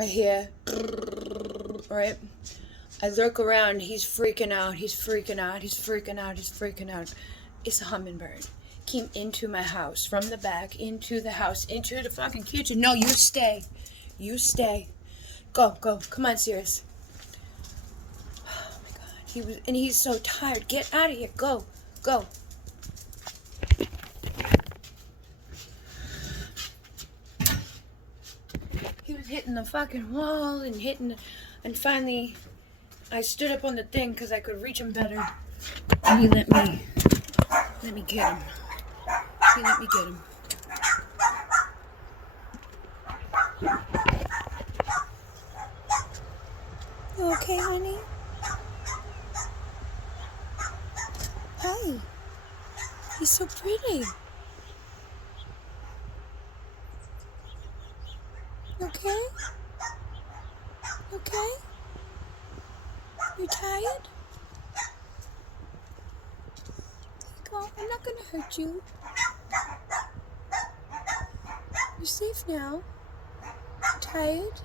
I hear, right? I look around, he's freaking out, he's freaking out, he's freaking out, he's freaking out. It's a hummingbird. Came into my house, from the back, into the house, into the fucking kitchen. No, you stay. You stay. Go, go. Come on, Sirius. Oh my god. He's so tired. Get out of here. Go. Go. He was hitting the fucking wall and finally I stood up on the thing because I could reach him better. And he let me get him. He let me get him. You okay, honey? Hi. He's so pretty. Okay? Okay? You tired? Go. I'm not gonna hurt you. You're safe now. Tired?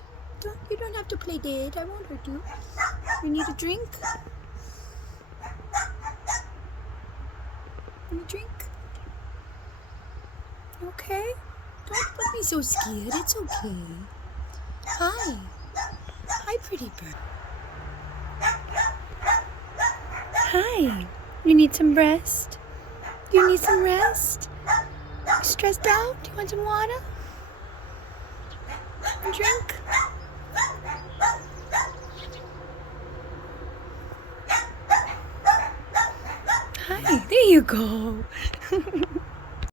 You don't have to play dead. I won't hurt you. You need a drink? You need a drink? You okay? Don't be so scared. It's okay. Hi. Hi, pretty bird. Hi. You need some rest? You need some rest? You stressed out? Do you want some water? A drink? Hi. There you go.